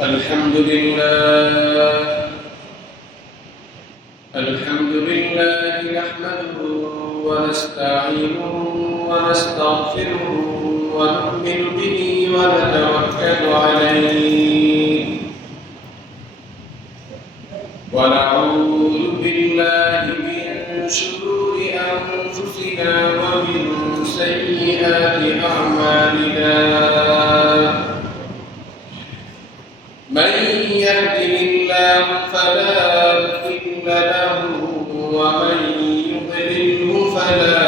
الحمد لله نحمده ونستعينه ونستغفره ونؤمن به ونتوكل عليه ونعوذ بالله من شرور أنفسنا ومن سيئات أعمالنا من يهده الله فلا مضل له ومن يضلله فلا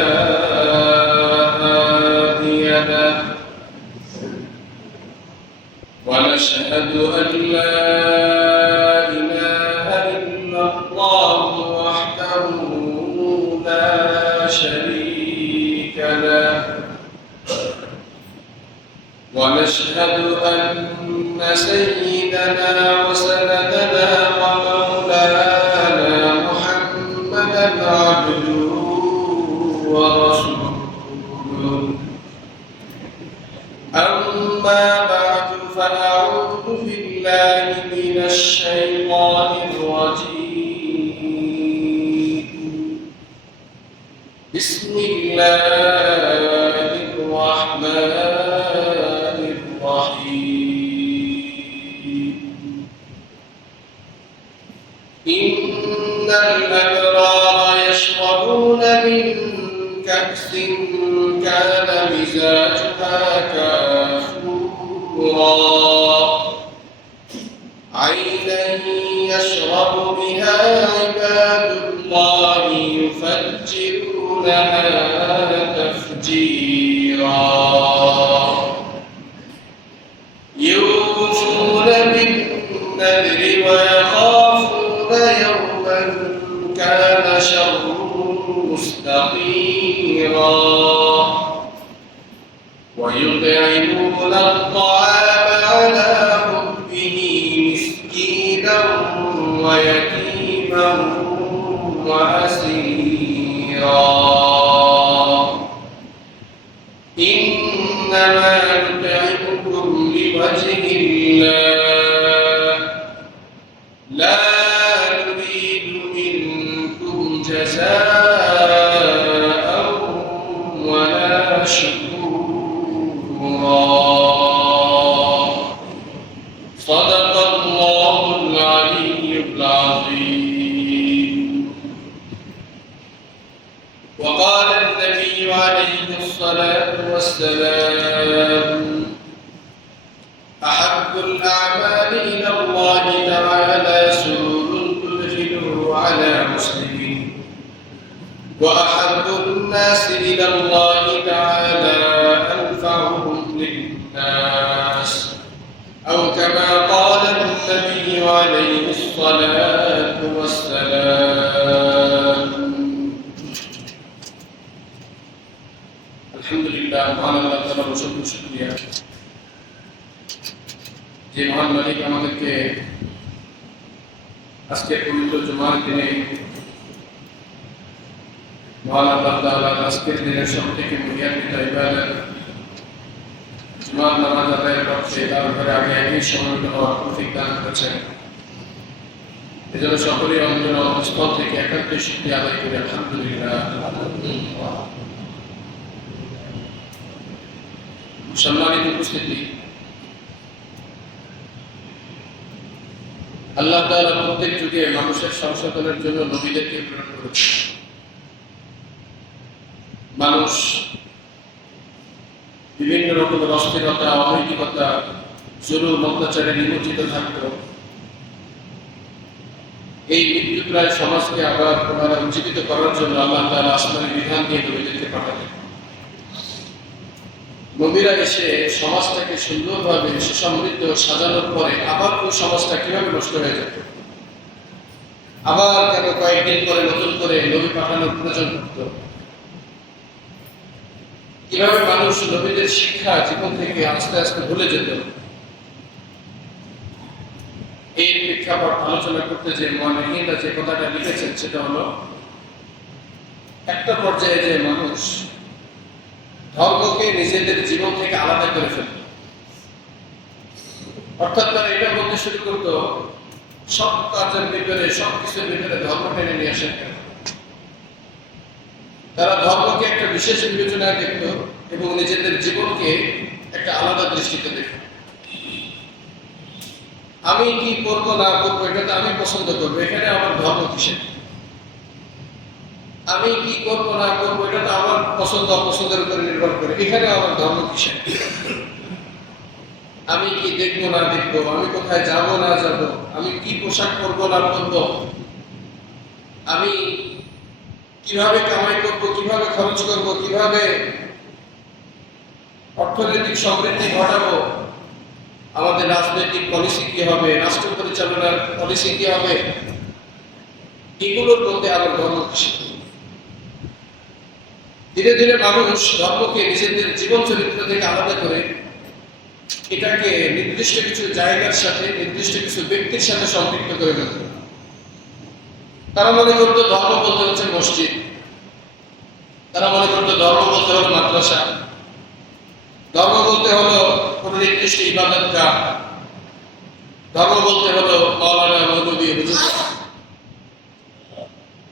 هادي له ونشهد أن لا إله إلا الله وحده لا شريك له ونشهد أن سيدنا وسندنا ومولانا محمدا عبده ورسوله أما بعد فأعوذ بالله من الشيطان الرجيم بسم الله الرحمن إن الأبرار يشربون من كأس كان مزاجها كافورا عينا يشرب بها عباد الله يفجرونها تفجيرا يوفون بالنذر ويخافون يوما كان شره مستطيرا ويطعمون الطعام على حبه مسكينا ويتيما وأسيرا إنما نطعمكم لوجه الله لا نريد منكم جزاء ولا شكورا صدق الله العلي العظيم وقال النبي عليه الصلاة والسلام أحب الأعمال إلى الله تعالى سرور تدخله على مسلم وأحب الناس إلى الله تعالى أنفعهم للناس أو كما قال النبي عليه الصلاة والسلام الحمد لله وعلى الله تعالى وشكر شكريا যে মহান মালিক আমাদেরকে আজকে পবিত্র জুমার দিনে মহান আল্লাহ তাআলা আজকের দিনের সবথেকে মূল্যান্বিত ইবাদত জুমার নামাজ আদায়ের পক্ষে তার ঘরে আগে একই সমবেত হওয়ার তৌফিক দান করেছেন। এজন্য সকলেই অন্তরস্থল থেকে একান্তই শুকরিয়া আদায় করি আলহামদুলিল্লাহ। সম্মানিত উপস্থিতি, আল্লাহ তাআলা প্রত্যেক যুগে মানুষের সংশোধনের জন্য নবীদেরকে প্রেরণ করেছেন। মানুষ বিভিন্ন রকমের অস্থিরতা, অনৈতিকতা, জুলুম, অত্যাচারে নিমজ্জিত থাকত। এই মৃত্যুপ্রায় সমাজকে আবার পুনরায় উজ্জীবিত করার জন্য আল্লাহ তাআলা আসমানি বিধান দিয়ে নবীদেরকে পাঠালেন। নবীরা এসে সমাজটাকে সুন্দরভাবে সুসমৃদ্ধ সাজানোর পরে আবার ওই সমাজটা কিভাবে নষ্ট হয়ে যেত, আবার কেন কয়েকদিন পরে নতুন করে নবী পাঠানোর প্রয়োজন পড়ত, কিভাবে মানুষ নবীদের শিক্ষা জীবন থেকে আস্তে আস্তে ভুলে যেত, এই প্রেক্ষাপট আলোচনা করতে যে মুআল্লিফিনরা যে কথাটা লিখেছেন সেটা হলো একটা পর্যায়ে যে মানুষ ধর্মকে নিজেদের জীবন থেকে আলাদা করে ফেলত, অর্থাৎ তারা এটা বলতে শুরু করতো, সব কাজের ভিতরে, সব কিছুর ভিতরে ধর্ম টেনে নিয়ে আসেন কেন? তারা ধর্মকে একটা বিশেষ বিবেচনায় দেখত এবং নিজেদের জীবনকে একটা আলাদা দৃষ্টিতে দেখত। আমি কি করবো না করবো এটা তো আমি পছন্দ করবো, এখানে আমার ধর্ম কিসের? আমি কি করবো না করবো এটা তো আমার পছন্দ অপছন্দের উপরে নির্ভর করে, এখানে আমার ধর্ম কিসের? আমি কি দেখবো না দেখবো, আমি কোথায় যাবো না যাবো, আমি কি পোশাক পরবো না পরবো, আমি কিভাবে কামাই করব, কিভাবে খরচ করব, কিভাবে অর্থনৈতিক সমৃদ্ধি ঘটাবো, আমাদের রাজনৈতিক পলিসি কি হবে, রাষ্ট্র পরিচালনার পলিসি কি হবে, এগুলোর মধ্যে আবার ধর্ম কিসের? ধীরে ধীরে মানুষ ধর্মকে নিজেদের জীবন চরিত্র থেকে আলাদা করে এটাকে নির্দিষ্ট কিছু জায়গার সাথে, নির্দিষ্ট কিছু ব্যক্তির সাথে সম্পৃক্ত করে ফেলত। তারা মনে করতো ধর্ম বলতে হচ্ছে মসজিদ, তারা মনে করতো ধর্ম বলতে হলো মাদ্রাসা, ধর্ম বলতে হলো কোন নির্দিষ্ট ইবাদতগাহ, ধর্ম বলতে হলো মাওলানা মৌলভী হুজুর।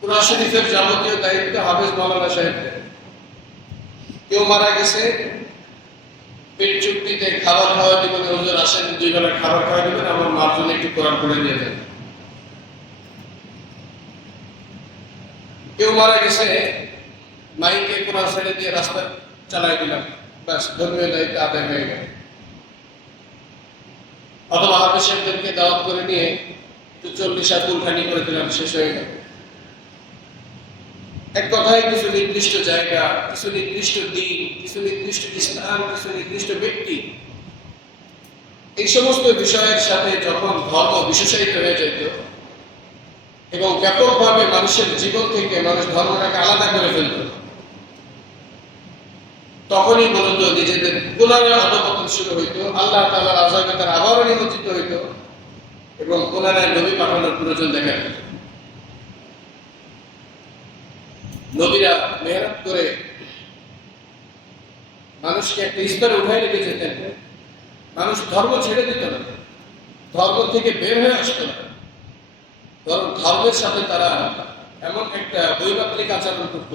কুরআন শরীফের যাবতীয় দায়িত্ব হাফেজ মাওলানা সাহেবদের। কেউ মারা গেছে, পেট চুক্তিতে খাবার খাওয়া দিবেন, হুজুর আসেন 2 বেলা খাবার খাওয়া দিবেন, আমার মার জন্য একটু কোরআন পড়ে দিয়ে দেন। কেউ মারা গেছে, মাইকে কোরআন ছেড়ে দিয়ে রাস্তা চালাই দিলাম, ব্যাস ধর্মীয় দায়িত্ব আদায় হয়ে গেল। অথবা হাফেজ সাহেবদেরকে দাওয়াত করে নিয়ে একটু 40 কুলখানি করে দিলাম, শেষ হয়ে গেল। এক কথায় কিছু নির্দিষ্ট জায়গা, কিছু নির্দিষ্ট দিন, কিছু নির্দিষ্ট স্থান, কিছু নির্দিষ্ট ব্যক্তি, এই সমস্ত বিষয়ের সাথে যখন ধর্ম বিশেষায়িত হয়ে যেত এবং ব্যাপকভাবে মানুষের জীবন থেকে মানুষ ধর্মটাকে আলাদা করে ফেলত, তখনই মূলত নিজেদের পুনরায় অধঃপতন শুরু হইতো, আল্লাহ তাআলার আযাবে তারা আবারও নিমজ্জিত হইত এবং পুনরায় নবী পাঠানোর প্রয়োজন দেখা দিত। নবীরা মেহনত করে মানুষকে একটা স্তরে উঠাই রেখে যেতেন, মানুষ ধর্ম ছেড়ে দিত না, ধর্ম থেকে বের হয়ে আসতো না, বরং ধর্মের সাথে তারা এমন একটা বৈমাত্রিক আচরণ করত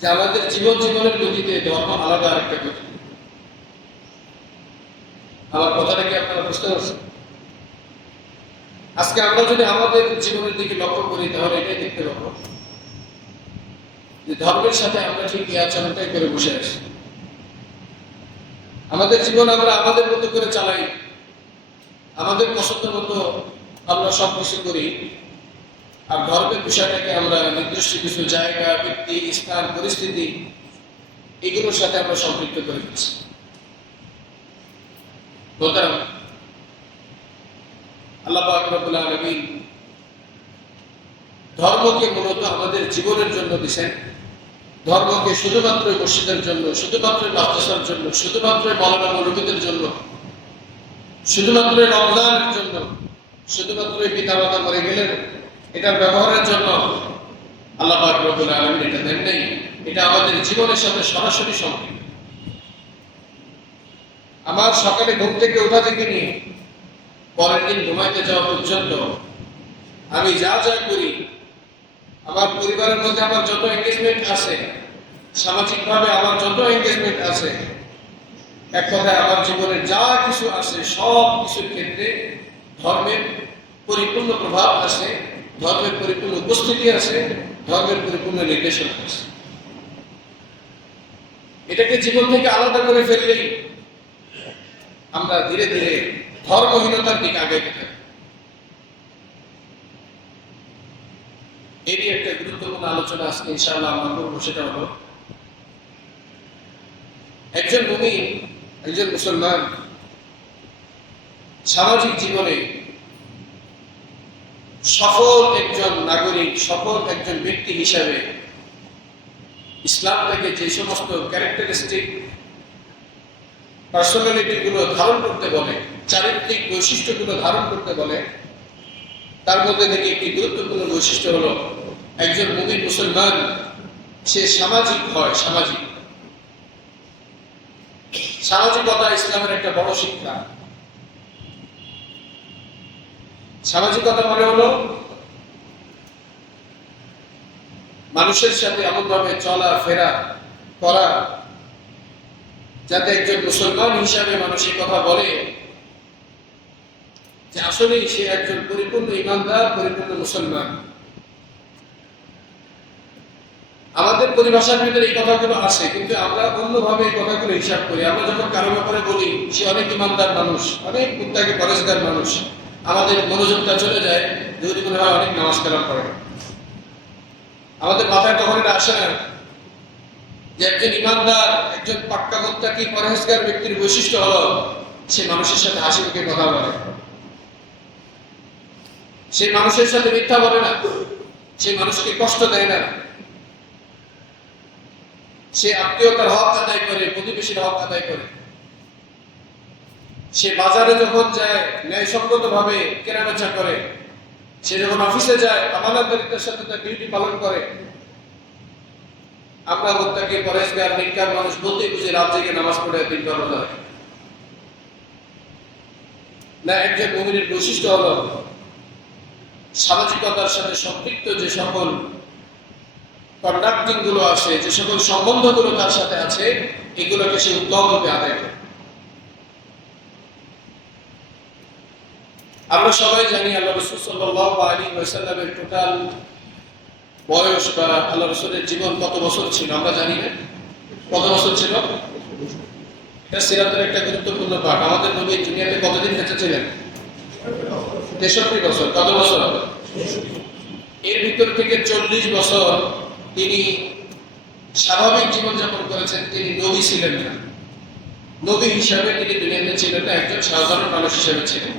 যে আমাদের জীবনের গতিতে ধর্ম আলাদা আরেকটা গতি। আমার কথাটা কি আপনারা বুঝতে পারছেন? আজকে আমরা যদি আমাদের জীবনের দিকে লক্ষ্য করি তাহলে এটাই দেখতে পাবো যে ধর্মের সাথে আমরা ঠিক এই আচরণটাই করে বসে আছি। আমাদের জীবন আমরা আমাদের মতো করে চালাই, আমাদের পছন্দ মতো আমরা সব কিছু করি, আর ধর্মের বিষয়টাকে আমরা নির্দিষ্ট কিছু জায়গা, ব্যক্তি, স্থান, পরিস্থিতি এগুলোর সাথে আমরা সম্পৃক্ত করে ফেলছি। আল্লাহ পাক রব্বুল আলামিন ধর্মকে মূলত আমাদের জীবনের জন্য দিয়েছেন। ধর্মকে শুধুমাত্র মসজিদের জন্য, শুধুমাত্র মাদ্রাসার জন্য, শুধুমাত্র মাওলানা মৌলভীদের জন্য, শুধুমাত্র রমজানের জন্য, শুধুমাত্র পিতামাতা মরে গেলেন এটার ব্যবহারের জন্য আল্লাহ পাক রব্বুল আলামিন এটা দেন নাই। এটা আমাদের জীবনের সাথে সরাসরি সম্পৃক্ত। আমার সকালে ঘুম থেকে ওঠা থেকে নিয়ে পরের দিন ঘুমাইতে যাওয়া পর্যন্ত আমি যা যা করি, আমার পরিবারের মধ্যে আমার যত এঙ্গেজমেন্ট আছে, সামাজিকভাবে আমার যত এঙ্গেজমেন্ট আছে, এক কথায় আমার জীবনের যা কিছু আছে সব কিছুর ক্ষেত্রে ধর্মের পরিপূর্ণ প্রভাব আছে, ধর্মের পরিপূর্ণ উপস্থিতি আছে, ধর্মের পরিপূর্ণ নির্দেশনা আছে। এটাকে জীবন থেকে আলাদা করে ফেললেই আমরা ধীরে ধীরে ধর্মহীনতার দিকে আগাইতে থাকি। এরই একটা গুরুত্বপূর্ণ আলোচনা আজকে ইনশাআল্লাহ আমরা করবো, সেটা হলো একজন মুমিন, একজন মুসলমান সামাজিক জীবনে সফল একজন নাগরিক, সফল একজন ব্যক্তি হিসাবে ইসলাম থেকে যে সমস্ত ক্যারেক্টারিস্টিক পার্সোনালিটি গুলো ধারণ করতে বলে, চারিত্রিক বৈশিষ্ট্যগুলো ধারণ করতে বলে, তার মধ্যে থেকে একটি গুরুত্বপূর্ণ বৈশিষ্ট্য হলো একজন মুমিন মুসলমান সে সামাজিক হয়। সামাজিকতা ইসলামের একটা বড় শিক্ষা। সামাজিকতা মানে হলো মানুষের সাথে এমনভাবে চলা ফেরা করা যাতে একজন মুসলমান হিসাবে মানুষ এই কথা বলে যে আসলেই সে একজন পরিপূর্ণ ইমানদার, পরিপূর্ণ মুসলমান। আমাদের পরিভাষার ভিতরে এই কথাগুলো আসে, কিন্তু আমরা অন্যভাবে এই কথাগুলো হিসাব করি। আমরা যখন কারো ব্যাপারে বলি সে অনেক ইমানদার মানুষ, অনেক মুত্তাকি পরেশগার মানুষ, আমাদের মনোযোগটা চলে যায় যদি মনে হয় অনেক নামাজ কালাম করে। আমাদের মাথায় তখন এটা আসে না যে একজন ইমানদার, একজন পাক্কা মুত্তাকি পরেশগার ব্যক্তির বৈশিষ্ট্য হলো সে মানুষের সাথে হাসি মুখে কথা বলে, সে মানুষের সাথে মিথ্যা বলে না, সে মানুষকে কষ্ট দেয় না, সে আত্মীয়তার হক আদায় করে, প্রতিবেশীর হক আদায় করে, সে বাজারে যখন যায় ন্যায়সঙ্গত ভাবে কেনাবেচা করে, সে যখন অফিসে যায় আমানতদারিত্বের সাথে তার ডিউটি পালন করে। আমরা মুত্তাকি পরেশগার নেককার মানুষ বলতে বুঝে রাত জেগে নামাজ পড়ে দিন পালন করে না। একজন মুমিনের বৈশিষ্ট্য হলো সামাজিকতার সাথে সম্পৃক্ত যে সকল কন্ডাক্টিং গুলো আছে, যে সকল সম্বন্ধগুলো তার সাথে আছে, এগুলোকে সে উত্তমরূপে আদায় করে। আমরা সবাই জানি আল্লাহ রাসূল সাল্লাল্লাহু আলাইহি ওয়াসাল্লামের টোটাল বয়স বা আল্লাহ রাসূলের জীবন কত বছর ছিল আমরা জানি না। কত বছর ছিল? এটা সিরাতের একটা গুরুত্বপূর্ণ পাঠ। আমাদের নবী দুনিয়াতে কতদিন বেঁচে ছিলেন? 63 বছর। কত বছর? এর ভিতর থেকে 40 বছর তিনি স্বাভাবিক জীবনযাপন করেছেন। তিনি নবী ছিলেন না, নবী হিসাবে তিনি দুনিয়াতে ছিলেন না, একজন সাধারণ মানুষ হিসেবে ছিলেন।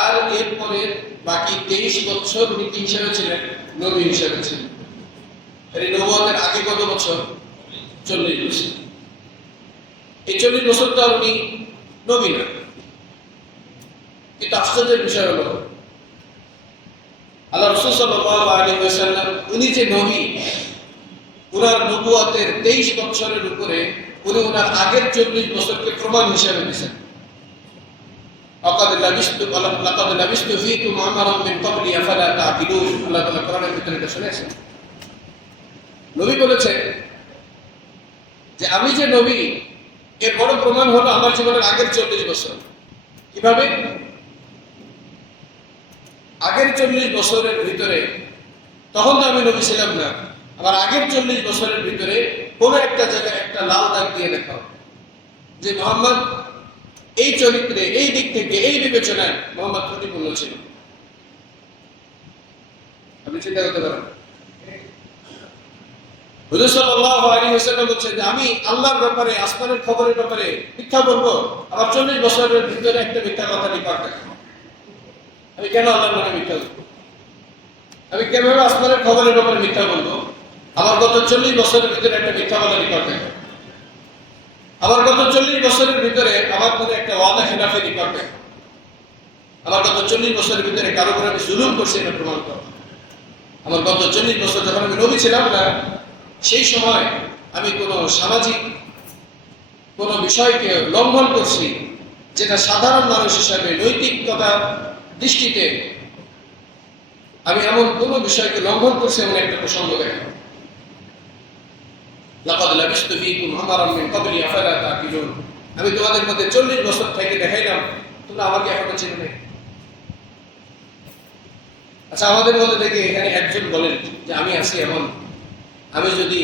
আর এরপরে বাকি 23 বছর উনি কি হিসেবে ছিলেন? নবী হিসেবে ছিলেন। এই নবুয়তের আগে কত বছর? 40 বছর। এই 40 বছর তো আর উনি নবী না। কিন্তু আশ্চর্যের বিষয় হলো আল্লাহ রাসূল সাল্লাল্লাহু আলাইহি ওয়াসাল্লাম উনি যে নবী, উনার নবুয়তের 23 বছরের উপরে উনি উনার আগের 40 বছরকে প্রমাণ হিসেবে দিয়েছেন। লাকাদ লাবিস্তু ফীকুম আমারান মিন ক্বাবলি আফালা তা'কিলুন। আল্লাহ তাআলা কোরআনের ভিতরে এটা শুনেছেন। নবী বলেছেন যে আমি যে নবী এর বড় প্রমাণ হলো আমার জীবনের আগের 40 বছর। কিভাবে? আগের 40 বছরের ভিতরে, তখন তো আমি নবী ছিলাম না, আমার আগের 40 বছরের ভিতরে কোন একটা জায়গায় একটা লাল দাগ দিয়ে দেখাও যে মুহাম্মদ এই চরিত্রে, এই দিক থেকে, এই বিবেচনায় মুহাম্মদ ত্রুটিপূর্ণ ছিল। আপনি চিন্তা করতে পারেন। হুজুর সাল্লাল্লাহু আলাইহি ওয়াসাল্লাম বলেছেন যে আমি আল্লাহর ব্যাপারে, আসমানের খবরের ব্যাপারে মিথ্যা বলবো, আমার 40 বছরের ভিতরে একটা মিথ্যা কথা রিকর্ড থাকে। আমি কেন আল্লাহর নামে মিথ্যা বলবো? আমি কিভাবে আসমানের খবরের ব্যাপারে মিথ্যা বলবো? আমার গত 40 বছরের ভিতরে একটা মিথ্যা বলা রেকর্ড থাকে। আমার গত 40 বছরের ভিতরে আমার মধ্যে একটা ওয়াদা খেলাফি রেকর্ড থাকে। আমার গত 40 বছরের ভিতরে কারো উপর আমি জুলুম করছি এটা প্রমাণ করে। আমার গত 40 বছর যখন আমি নবী ছিলাম না, সেই সময় আমি কোনো সামাজিক কোনো বিষয়কে লঙ্ঘন করছি যেটা সাধারণ মানুষ হিসাবে নৈতিকতা দৃষ্টিতে আমি এমন কোন বিষয়কে লঙ্ঘন করছি এমন একটা প্রসঙ্গ দেখা। লাকাদ লাবিস্তু ফীকুম আমারান মিন ক্বাবলি আফালা তা'কিলুন। আমি তোমাদের মধ্যে 40 বছর থেকে দেখাইলাম, তোমরা আমাকে এখনো চেনো না। আচ্ছা, আমাদের মধ্যে থেকে এখানে একজন বলেন যে আমি আছি এমন, আমি যদি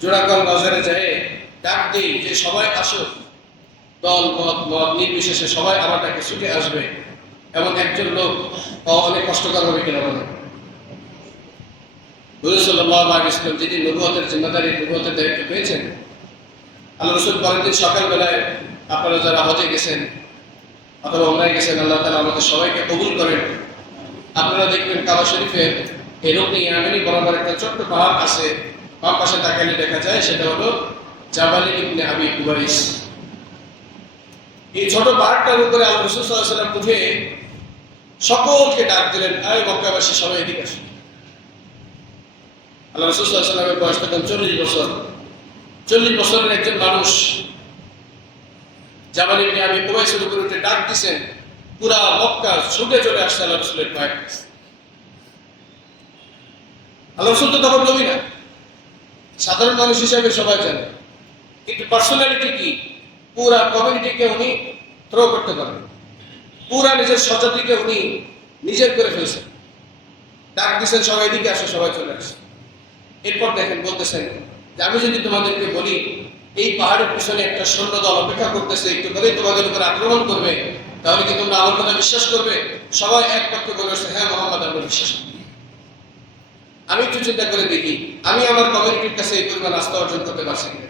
জোড়াকল বাজারে যাই ডাক দিই যে সবাই আসো, দল মত নির্বিশেষে সবাই আমার ডাকে ছুটে আসবে, এমন একজন লোক অনেক কষ্টকর হবে কিনা বলেন? হুজুর সাল্লাল্লাহু আলাইহি ওয়াসাল্লাম যিনি নবুয়তের জিম্মাদারি, নবুয়তের দায়িত্ব পেয়েছেন, আল্লাহ রাসূল পরের দিন সকালবেলায় আপনারা যারা হজে গেছেন অথবা উমরায় গেছেন, আল্লাহ তাআলা আমাদের সবাইকে কবুল করেন। আপনারা দেখবেন কাবা শরীফের এই রুকনে ইয়ামানি বরাবর একটা ছোট্ট পাহাড় আছে, বাম পাশে তাকালে দেখা যায় সেটা হলো জাবাল ইবনে আবি কুবাইস। এই ছোট পাহাড়টার উপরে আল্লাহ রাসূল সাল্লাল্লাহু আলাইহি ওয়াসাল্লাম উঠে সকলকে ডাক দিলেন, আয় মক্কাবাসী সবাই এদিকে আসুন। আল্লাহ রাসূল সাল্লাল্লাহু আলাইহি ওয়াসাল্লামের বয়স তখন 40 বছর। 40 বছরের একজন মানুষ জাবাল ইবনে আবি কুবাইসের উপরে উঠে ডাক দিছেন পুরা মক্কা ছুটে চলে আসছে আল্লাহ রাসূলের পায়ের কাছে। আল্লাহ রাসূল তো তখন নবী না, সাধারণ মানুষ হিসেবে সবাই জানে, কিন্তু পার্সোনালিটি কি, পুরা কমিউনিটিকে উনি থ্রো করতে পারেন, পুরা নিজের স্বজাতিকে উনি নিজের করে ফেলছেন। ডাক দিচ্ছেন সবাই দিকে আসে, সবাই চলে আসে। এরপর দেখেন বলতেছেন যে আমি যদি তোমাদেরকে বলি এই পাহাড়ের পিছনে একটা সৈন্য দল অপেক্ষা করতেছে, একটু করেই তোমাদের উপর আক্রমণ করবে, তাহলে কি তোমরা আমার কথা বিশ্বাস করবে? সবাই এক পক্ষে বলেছে হ্যাঁ মোহাম্মদ আমরা বিশ্বাস করি। আমি একটু চিন্তা করে দেখি আমি আমার কমিউনিটির কাছে এই পরিমাণ আস্থা অর্জন করতে পারছি কিনা।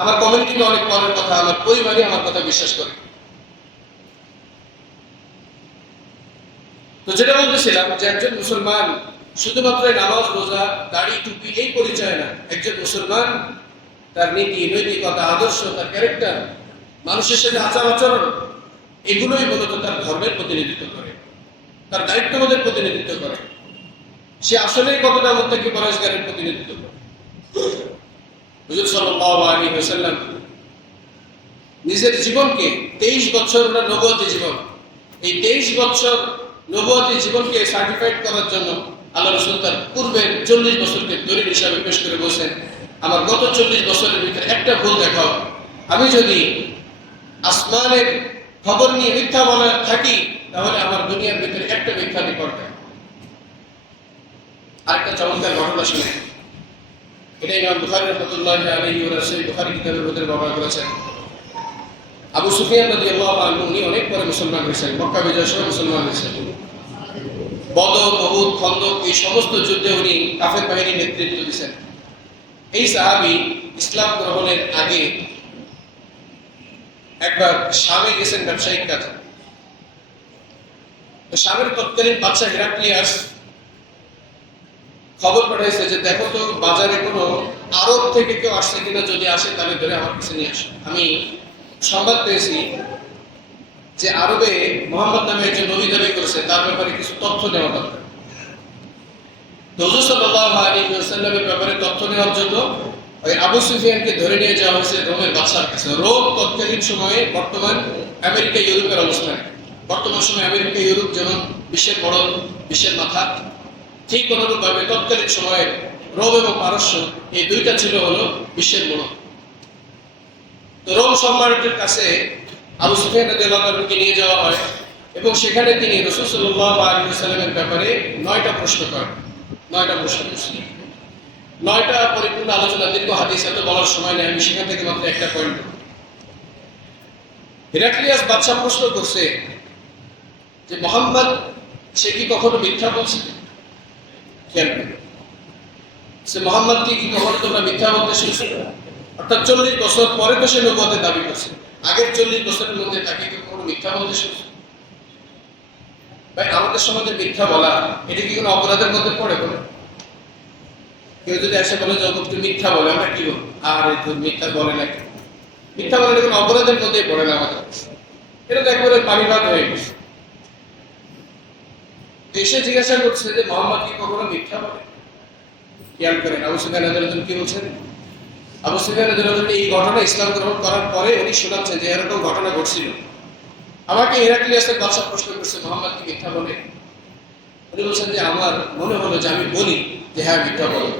আমার কমিউনিটি অনেক পরের কথা, আমার পরিবারই আমার কথা বিশ্বাস করে। তো যেটা বলতেছিলাম যে একজন মুসলমান শুধুমাত্র নামাজ, রোজা, দাড়ি, টুপি এই পরিচয় না। একজন মুসলমান তার নীতি, নৈতিকতা, আদর্শ, তার ক্যারেক্টার, মানুষের সাথে আচার আচরণ, এগুলোই মূলত তার ধর্মের প্রতিনিধিত্ব করে, তার দায়িত্ববোধের প্রতিনিধিত্ব করে। সে আসলেই কতটা মুত্তাকি পরহেজগারের প্রতিনিধিত্ব করে। হুজুর সাল্লাল্লাহু আলাইহি ওয়াসাল্লাম নিজের জীবনকে 23 বছর নবুয়তি জীবন, এই 23 বছর নবুয়তি জীবনকে সার্টিফাইড করার জন্য আল্লাহ রাসূল তার পূর্বের 40 বছরকে দলিল হিসাবে পেশ করে বলছেন আমার গত 40 বছরের ভিতরে একটা ভুল দেখাও, আমি যদি আসমানের খবর নিয়ে মিথ্যা বলা থাকি তাহলে আমার দুনিয়ার ভিতরে একটা মিথ্যা রেকর্ড দেয়। আরেকটা চমৎকার ঘটনা শুনে, এটা ইমাম বুখারী রাহমাতুল্লাহি আলাইহি ওয়া রাসূল বুখারী কিতাবের মধ্যে বর্ণনা করেছেন। আবু সুফিয়ান রাদিয়াল্লাহু আনহু উনি অনেক পরে মুসলমান হয়েছেন, মক্কা বিজয়ের সময় মুসলমান হয়েছেন। বদর, উহুদ, খন্দক এই সমস্ত যুদ্ধে উনি কাফের বাহিনীর নেতৃত্ব দিয়েছেন। এই সাহাবী ইসলাম গ্রহণের আগে একবার শামে গেছেন ব্যবসায়িক কাজে। তো শামের তৎকালীন বাদশা হিরাক্লিয়াস খবর পাঠাইছে যে দেখো তো বাজারে কোনো আরব থেকে কেউ আসছে কিনা, যদি আসে তাহলে ধরে আমার কাছে নিয়ে আসে। আমি সংবাদ পেয়েছি যে আরবে মুহাম্মদ নামে একজন নবী দাবি করেছে, তার ব্যাপারে কিছু তথ্য দেওয়া দরকার। হুজুর সাল্লাল্লাহু আলাইহি ওয়াসাল্লামের ব্যাপারে তথ্য নেওয়ার জন্য ওই আবু সুফিয়ানকে ধরে নিয়ে যাওয়া হয়েছে রোমের বাদশার কাছে। রোম তৎকালীন সময়ে বর্তমান আমেরিকা ইউরোপের অবস্থানে। বর্তমান সময়ে আমেরিকা ইউরোপ যেমন বিশ্বের বড়, বিশ্বের মাথা, ঠিক অনুরূপভাবে তৎকালীন সময়ে রোম এবং পারস্য এই দুইটা ছিল হলো বিশ্বের বড়। তো রোম সম্রাটের কাছে আবু সুফিয়ান রাদিয়াল্লাহু আনহুকে নিয়ে যাওয়া হয় এবং সেখানে তিনি রাসূল সাল্লাল্লাহু আলাইহি ওয়াসাল্লামের ব্যাপারে 9টা প্রশ্ন করেন। 9টা প্রশ্ন করছেন, 9টা পরিপূর্ণ আলোচনা, দীর্ঘ হাদিস, এত বলার সময় নেই, আমি সেখান থেকে মাত্র একটা পয়েন্ট। হিরাক্লিয়াস বাদশা প্রশ্ন করছে যে মুহাম্মদ সে কি কখনো মিথ্যা বলছে? খেয়াল করুন, সে মুহাম্মদ কি কখনো তোমরা মিথ্যা বলতে শুনছো? অর্থাৎ 40 বছর পরে তো সে নবুয়তের দাবি করছে, আগের 40 বছরের মধ্যে তাকে কি কখনো মিথ্যা বলতে শুনছো? ভাই আমাদের সমাজে মিথ্যা বলা এটা কি কোনো অপরাধের মধ্যে পড়ে? বলে কেউ যদি এসে বলে যে তুমি মিথ্যা বলে, আমরা কি বলবো? আরে তুই মিথ্যা বলে না, মিথ্যা বলে কোনো অপরাধের মধ্যে পড়ে না আমাদের। এটা তো একবারে পানিবাদ হয়ে গেছে। এসে জিজ্ঞাসা করছে যে মুহাম্মদ কি কখনো মিথ্যা বলে? খেয়াল করেন আবু সুফিয়ান রাদিয়াল্লাহু আনহু কি বলছেন। আবু সুফিয়ান রাদিয়াল্লাহু আনহু এই ঘটনা ইসলাম গ্রহণ করার পরে উনি শোনাচ্ছেন যে এরকম ঘটনা ঘটছিল। আমাকে হিরাক্লিয়াসের বাদশা প্রশ্ন করছে মুহাম্মদ কি মিথ্যা বলে? উনি বলছেন যে আমার মনে হলো যে আমি বলি যে হ্যাঁ মিথ্যা বলে।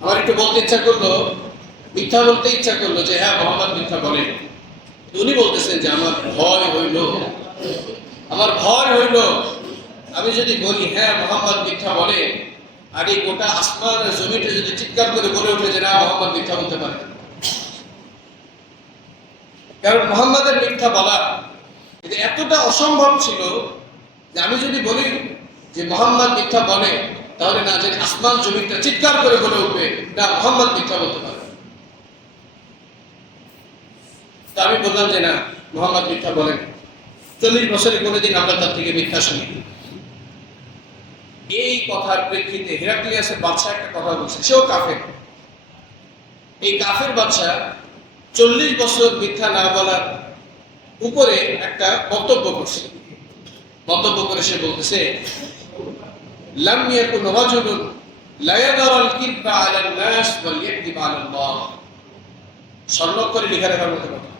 আমার একটু বলতে ইচ্ছা করলো, মিথ্যা বলতে ইচ্ছা করলো যে হ্যাঁ মুহাম্মদ মিথ্যা বলে। উনি বলতেছেন যে আমার ভয় হইল, আমি যদি বলি হ্যাঁ মুহাম্মদ মিথ্যা বলে, আর এই গোটা আসমান আর জমিটা যদি চিৎকার করে বলে ওঠে যে না মুহাম্মদ মিথ্যা বলতে পারে। কারণ মুহাম্মদের মিথ্যা বলা এটা এতটা অসম্ভব ছিল যে আমি যদি বলি যে মুহাম্মদ মিথ্যা বলে, তাহলে না জানি আসমান জমিটা চিৎকার করে বলে উঠবে না মুহাম্মদ মিথ্যা বলতে পারে। তা আমি বললাম যে না মুহাম্মদ মিথ্যা বলেন। 40 বছরে কোনোদিন আমরা তার থেকে মিথ্যা শুনি। এই কথার প্রেক্ষিতে হিরাক্লিয়াসের বাদশা একটা কথা বলছে, সেও কাফের। এই কাফের বাদশা 40 বছর মিথ্যা না বলার উপরে একটা বক্তব্য করছে। বক্তব্য করে সে বলতেছে লাম ইয়াকুন রাজুলুন লা ইয়াদারাল কিযবা আলান নাস ওয়াল ইয়াকযিব আলাল্লাহ। স্বর্ণাক্ষরে লিখে রাখার মতো কথা।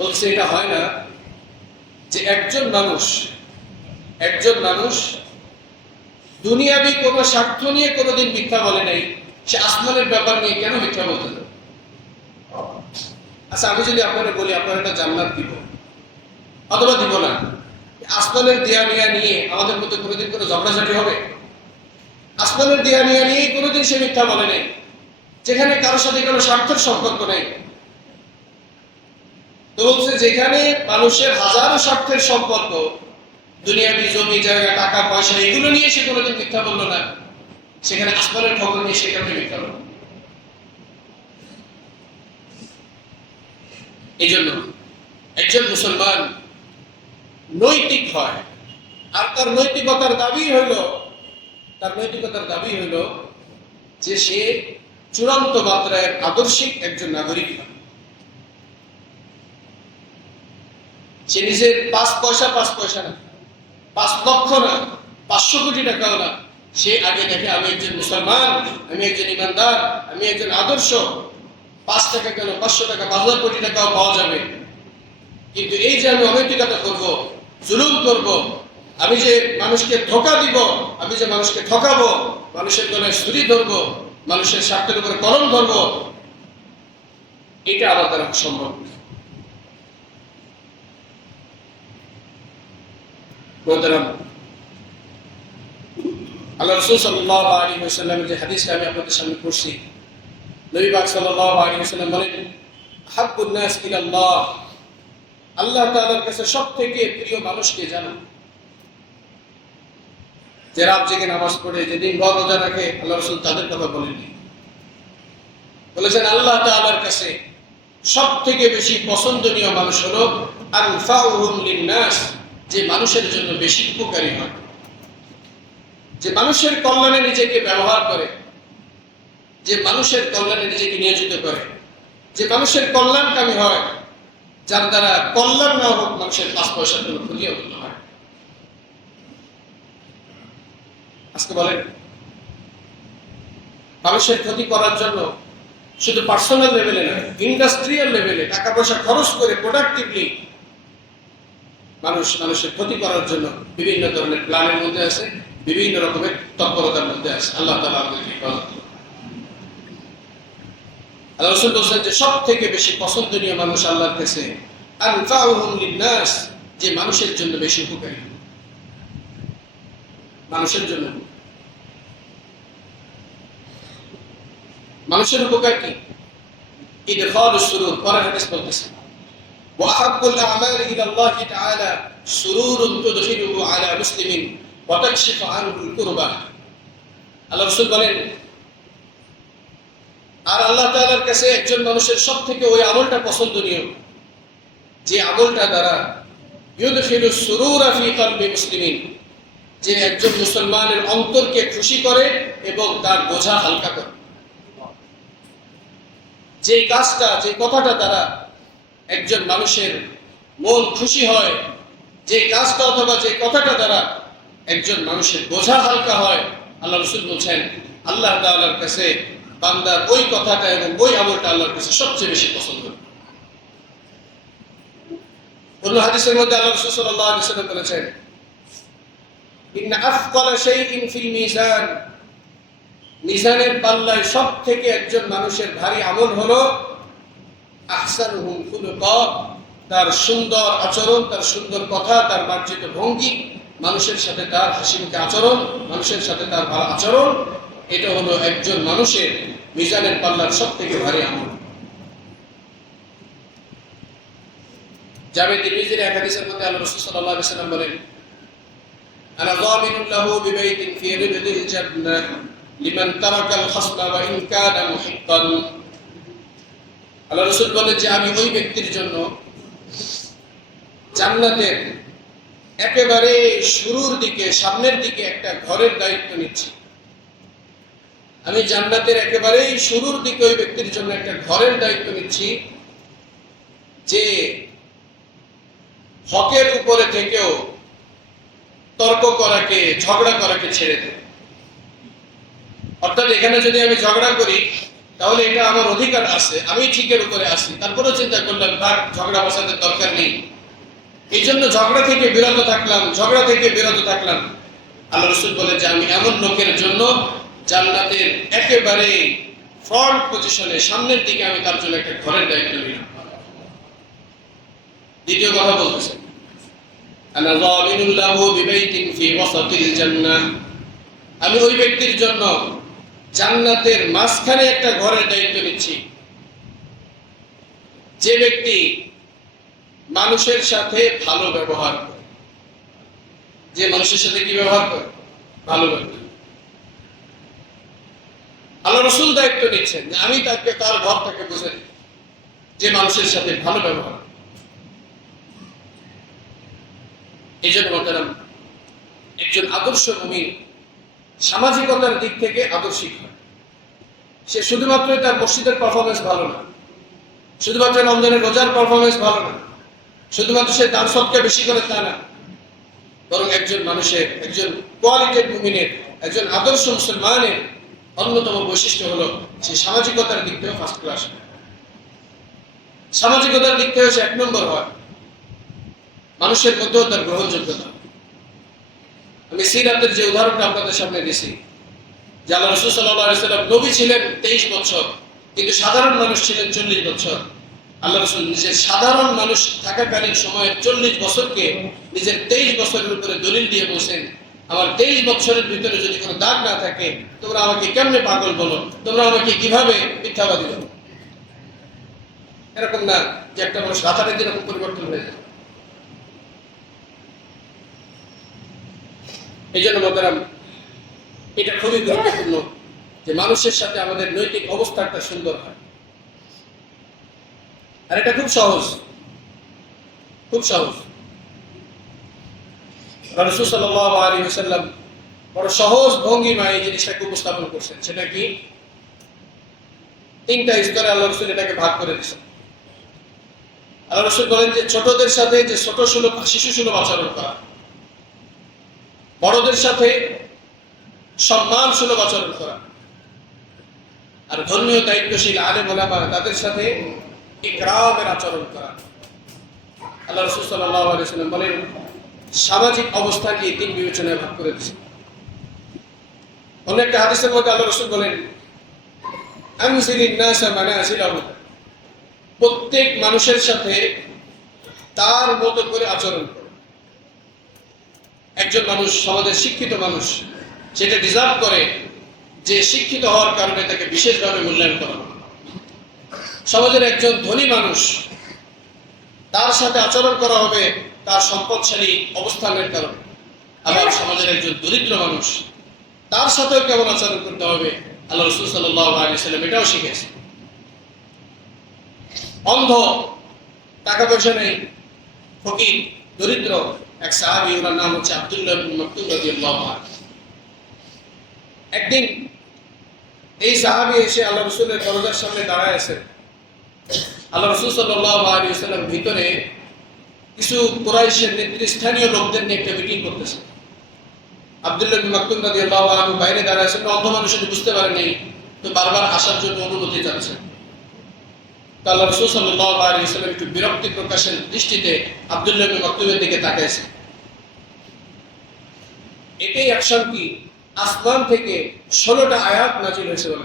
বলছে এটা হয় না যে একজন মানুষ দুনিয়াবি কোনো স্বার্থ নিয়ে কোনোদিন মিথ্যা বলে নাই, সে আসমানের ব্যাপার নিয়ে কেন মিথ্যা বলতে যাবে? আচ্ছা, আমি যদি আপনারা বলি আপনার একটা জান্নাত দিব অথবা দিব না, আসমানের দেয়া নেয়া নিয়ে আমাদের মধ্যে কোনোদিন কোনো ঝগড়াঝাটি হবে? আসমানের দেয়া নেয়া নিয়ে কোনোদিন সে মিথ্যা বলে নাই, যেখানে কারোর সাথে কোনো স্বার্থের সম্পর্ক নেই। তো বলছে যেখানে মানুষের হাজারো স্বার্থের সম্পর্ক, দুনিয়াবি জমি জায়গা টাকা পয়সা এগুলো নিয়ে সে কোনোদিন মিথ্যা বললো না, সেখানে আসমানের খবর নিয়ে সে কারণে মিথ্যা বলল। এই জন্য একজন মুসলমান নৈতিক হয়, আর তার নৈতিকতার দাবি হইল যে সে চূড়ান্ত মাত্রায় আদর্শিক একজন নাগরিক হয়। সে নিজের 5 পয়সা না, 5 লক্ষ না, 500 কোটি টাকাও না, সে আগে দেখে আমি একজন মুসলমান, আমি একজন ইমানদার, আমি একজন আদর্শ। 5 টাকা কেন, 500 টাকা, 5,000 কোটি টাকাও পাওয়া যাবে, কিন্তু এই যে আমি অনৈতিকতা করব, জুলুম করব, আমি যে মানুষকে ধোঁকা দিব, আমি যে মানুষকে ঠকাবো, মানুষের গলায় ছুরি ধরবো, মানুষের স্বার্থের উপরে কলম ধরবো, এটা আমার দ্বারা সম্ভব না। আল্লাহ রাসূল সাল্লাল্লাহু আলাইহি ওয়াসাল্লামের যে হাদিসটা আমি আপনাদের সামনে পড়ছি, নবী পাক সাল্লাল্লাহু আলাইহি ওয়াসাল্লাম বলেন, হাব্বুন নাস ইলাল্লাহ, আল্লাহ তাআলার কাছে সবথেকে প্রিয় মানুষকে জানো? যে রাত জেগে নামাজ পড়ে, যে দিনভর রোজা রাখে, আল্লাহ রাসূল তাদের কথা বলেননি। বলেছেন আল্লাহ তাআলার কাছে সবথেকে বেশি পছন্দনীয় মানুষ হলো আনফাউহুম লিন-নাস, যে মানুষের জন্য বেশি উপকারী হয়, যে মানুষের কল্যাণে নিজেকে ব্যবহার করে, যে মানুষের কল্যাণে নিজেকে নিয়োজিত করে, যে মানুষের কল্যাণকামী হয়, যার দ্বারা কল্যাণ না হোক মানুষের 5 পয়সার কোনো ক্ষতিও হয়। আজকে বলেন, মানুষের ক্ষতি করার জন্য শুধু পার্সোনাল লেভেলে না, ইন্ডাস্ট্রিয়াল লেভেলে টাকা পয়সা খরচ করে প্রোডাক্টিভলি মানুষের ক্ষতি করার জন্য বিভিন্ন ধরনের প্ল্যানের মধ্যে আছে, বিভিন্ন রকমের তৎপরতার মধ্যে আছে। আল্লাহ তাআলা আমাদেরকে হেফাজত করুন। আল্লাহ রাসূল বলেন যে সবথেকে বেশি পছন্দনীয় মানুষ আল্লাহর কাছে আনফাউহুম লিন-নাস, যে মানুষের জন্য বেশি উপকারী। মানুষের উপকার কি? ইদখালুস সুরুর, কোরআন হাদিস বলতেছে, ওয়া আহাব্বুল আ'মালি ইলা আল্লাহি তাআলা সুরুরুন তুদখিলুহু আলা মুসলিমিন ওয়া তাকশিফু আনহুল কুরবা। আল্লাহ রাসূল বলেন, আর আল্লাহ তাআলার কাছে একজন মানুষের সবথেকে ওই আমলটা পছন্দনীয়, যে আমলটা দ্বারা ইউদখিলুস সুরুরা ফি কলবি মুসলিমিন, যে একজন মুসলমানের অন্তরকে খুশি করে এবং তার বোঝা হালকা করে। যে কাজটা, যে কথাটা দ্বারা একজন মানুষের মন খুশি হয়, যে কাজটা অথবা যে কথাটা দ্বারা একজন মানুষের বোঝা হালকা হয়, আল্লাহ রাসূল বলছেন আল্লাহ তাআলার কাছে বান্দার ওই কথাটা এবং ওই আমলটা আল্লাহর কাছে সবচেয়ে বেশি পছন্দ। অন্য হাদিসের মধ্যে আল্লাহ রাসূল সাল্লাল্লাহু আলাইহি ওয়াসাল্লাম বলেছেন, ইন্না আফকালা শাইইন ফিল মিজান, মিজানের পাল্লায় সবথেকে একজন মানুষের ভারী আমল হলো আহসানুহুম খুলুকা, তার সুন্দর আচরণ, তার সুন্দর কথা, তার মার্জিত ভঙ্গি, মানুষের সাথে তার হাসিমুখে আচরণ, মানুষের সাথে তার ভালো আচরণ, এটা হলো একজন মানুষের মিজানের পাল্লার সবথেকে ভারী আমল। জামে তিরমিজির এক হাদিসের মধ্যে আল্লাহ রাসূল সাল্লাল্লাহু আলাইহি ওয়াসাল্লাম বলেন, আনা যামিনুন লাহু বিবাইতিন ফি রিবদিল জান্নাহ লিমান তারাকাল খাসলা ওয়া ইন কানা মুহিক্কান। আল্লাহ রাসূল বলেন যে আমি ওই ব্যক্তির জন্য জান্নাতের একেবারে শুরুর দিকে, সামনের দিকে একটা ঘরের দায়িত্ব নিচ্ছি। আমি জান্নাতের একেবারেই শুরুর দিকে ওই ব্যক্তির জন্য একটা ঘরের দায়িত্ব নিচ্ছি, যে হকের উপরে থেকেও তর্ক করাকে, ঝগড়া করাকে ছেড়ে দেয়। অর্থাৎ এখানে যদি আমি ঝগড়া করি তাহলে এটা আমার অধিকার আছে, আমি ঠিকের উপরে আছি। তারপরেও চিন্তা করলাম তার ঝগড়া বসাতে দরকার নেই, এই জন্য ঝগড়া থেকে বিরত থাকলাম। আল্লাহ রাসূল বলেন যে আমি এমন লোকের জন্য জান্নাতের একেবারে ফ্রন্ট পজিশনে, সামনের দিকে আমি তার জন্য একটা ঘরের দায়িত্ব নিলাম। দ্বিতীয় কথা বলতেছেন, আনা যামিনুল লাহু বিবাইতিন ফি ওয়াসাতিল জান্নাহ, আমি ওই ব্যক্তির জন্য জান্নাতের মাঝখানে একটা ঘরের দায়িত্ব নিচ্ছি, যে ব্যক্তি মানুষের সাথে ভালো ব্যবহার করে। যে মানুষের সাথে কি ব্যবহার করে? ভালো ব্যবহার। আল্লাহ রাসূল দায়িত্ব নিচ্ছেন যে আমি তাকে তার ঘরটাকে বুঝে দিই, যে মানুষের সাথে ভালো ব্যবহার। এই জন্য বললাম একজন আদর্শ মুমিন সামাজিকতার দিক থেকে আদর্শিক হয়। সে শুধুমাত্র তার মসজিদের পারফরমেন্স ভালো না, শুধুমাত্র রমজানের রোজার পারফরমেন্স ভালো না, শুধুমাত্র সে দান সদকা বেশি করে তা না, বরং একজন মানুষের, একজন কোয়ালিটেড মুমিনের, একজন আদর্শ মুসলমানের অন্যতম বৈশিষ্ট্য হলো সে সামাজিকতার দিক থেকে ফার্স্ট ক্লাস, সামাজিকতার দিক থেকে সে এক নম্বর হয়, মানুষের মধ্যেও তার গ্রহণযোগ্যতা। আমি সিরাতের যে উদাহরণটা আপনাদের সামনে দিয়েছি, যে আল্লাহ রাসূল সাল্লাল্লাহু আলাইহি ওয়াসাল্লাম নবী ছিলেন 23 বছর, কিন্তু সাধারণ মানুষ ছিলেন 40 বছর। আল্লাহ রাসূল নিজের সাধারণ মানুষ থাকাকালীন সময়ের 40 বছরকে নিজের 23 বছরের উপরে দলিল দিয়ে বলছেন, আমার 23 বছরের ভিতরে যদি কোনো দাগ না থাকে, তোমরা আমাকে কেমনে পাগল বলো, তোমরা আমাকে কিভাবে মিথ্যাবাদী বলো। এরকম না যে একটা মানুষ রাতারাতি এরকম পরিবর্তন হয়ে যায়। এই জন্য মোহতারাম, এটা খুবই গুরুত্বপূর্ণ যে মানুষের সাথে আমাদের নৈতিক অবস্থাটা সুন্দর হয়। আর এটা খুব সহজ, খুব সহজ। রাসূল সাল্লাল্লাহু আলাইহি ওয়াসাল্লাম বড় সহজ ভঙ্গিমায় এই জিনিসটাকে উপস্থাপন করছেন। সেটা কি? 3টা স্তরে আল্লাহ রাসূল এটাকে ভাগ করে দিয়েছেন। আল্লাহ রাসূল বলেন যে ছোটদের সাথে যে ছোট সুলভ, শিশু সুলভ আচরণ করা, বড়দের সাথে সম্মান সুলভ আচরণ করা, আর ধর্মীয় দায়িত্বশীল আলেম ওলামা তাদের সাথে ইকরামের আচরণ করা। আল্লাহ রাসূল সাল্লাল্লাহু আলাইহি ওয়াসাল্লাম বলেন সামাজিক অবস্থাকে 3 বিবেচনায় ভাগ করে দিয়েছেন। অন্য একটা হাদিসের মধ্যে আল্লাহ রাসূল বলেন আনজিলিন নাসা মানাজিলাহুম, প্রত্যেক মানুষের সাথে তার মতো করে আচরণ করো। একজন মানুষ, সমাজের শিক্ষিত মানুষ, সেটা ডিজার্ভ করে যে শিক্ষিত হওয়ার কারণে তাকে বিশেষভাবে মূল্যায়ন করা। সমাজের একজন ধনী মানুষ, তার সাথে আচরণ করা হবে তার সম্পদশালী অবস্থানের কারণে। আবার সমাজের একজন দরিদ্র মানুষ, তার সাথেও কেমন আচরণ করতে হবে আল্লাহ রাসূল সাল্লাল্লাহু আলাইহি ওয়াসাল্লাম এটাও শিখিয়েছেন। অন্ধ, টাকা পয়সা নেই, ফকির, দরিদ্র এক সাহাবী, ওনার নাম হচ্ছে আব্দুল্লাহ ইবনে মাকতুম রাদিয়াল্লাহু আনহু। একদিন এই সাহাবী এসে আল্লাহ রাসূলের দরজার সামনে দাঁড়ায় আছেন। আল্লাহ রাসূল সাল্লাল্লাহু আলাইহি ওয়াসাল্লাম ভিতরে কিছু কুরাইশের নেতৃস্থানীয় লোকদের নিয়ে একটা মিটিং করতেছেন। আব্দুল্লাহ ইবনে মাকতুম রাদিয়াল্লাহু আনহু বাইরে দাঁড়ায় আছেন। অন্ধ মানুষ বুঝতে পারেনি, তো বারবার আসার জন্য অনুমতি চাচ্ছেন। তো আল্লাহ রাসূল সাল্লাল্লাহু আলাইহি ওয়াসাল্লাম একটু বিরক্তি প্রকাশের দৃষ্টিতে আব্দুল্লাহ ইবনে মাকতুমের দিকে তাকাইছেন। এটাই অ্যাকশন কি আসমান থেকে 16টা আয়াত নাযিল হয়েছে বলে